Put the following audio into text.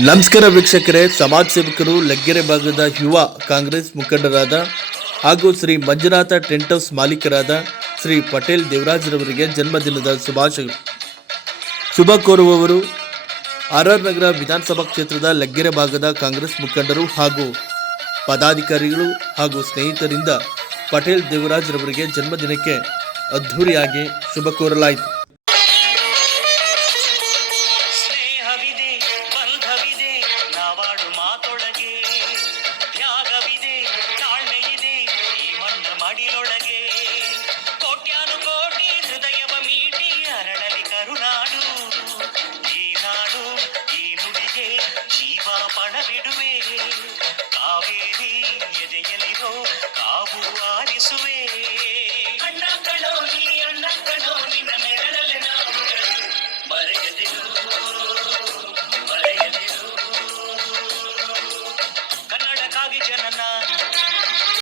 ನಮಸ್ಕಾರ ವೀಕ್ಷಕರೇ, ಸಮಾಜ ಸೇವಕರು, ಲಗ್ಗೆರೆ ಭಾಗದ ಯುವ ಕಾಂಗ್ರೆಸ್ ಮುಖಂಡರಾದ ಹಾಗೂ ಶ್ರೀ ಮಂಜುನಾಥ ಟೆಂಟ್ ಹೌಸ್ ಮಾಲೀಕರಾದ ಶ್ರೀ ಪಟೇಲ್ ದೇವರಾಜ್ರವರಿಗೆ ಜನ್ಮದಿನದ ಶುಭಾಶಯಗಳು ಶುಭ ಕೋರುವವರು ಆರ್ ಆರ್ ನಗರ ವಿಧಾನಸಭಾ ಕ್ಷೇತ್ರದ ಲಗ್ಗೆರೆ ಭಾಗದ ಕಾಂಗ್ರೆಸ್ ಮುಖಂಡರು ಹಾಗೂ ಪದಾಧಿಕಾರಿಗಳು ಹಾಗೂ ಸ್ನೇಹಿತರಿಂದ ಪಟೇಲ್ ದೇವರಾಜ್ರವರಿಗೆ ಜನ್ಮದಿನಕ್ಕೆ ಅದ್ಧೂರಿಯಾಗಿ ಶುಭ ಕೋರಲಾಯಿತು. ಮಣ್ಣ ಮಡಿಯೊಳಗೆ ಕೋಟ್ಯಾನು ಕೋಟಿ ಹೃದಯವ ಮೀಟಿ ಅರಳಲಿ ಕರುನಾಡು. ಈ ನಾಡು ಈ ನುಡಿಗೆ ಜೀವ ಪಣವಿಡುವೆ. ಕಾವೇರಿ ಎದೆಯಲಿರೋ ಕಾವು ಆರಿಸುವೆ. ಅಣ್ಣಗಳೋ ನೀ ಅಣ್ಣಗಳೋ ನಿನ್ನ ಬರೆಯದಿರು ಬರೆಯದಿರು. ಕನ್ನಡಕ್ಕಾಗಿ ಜನನ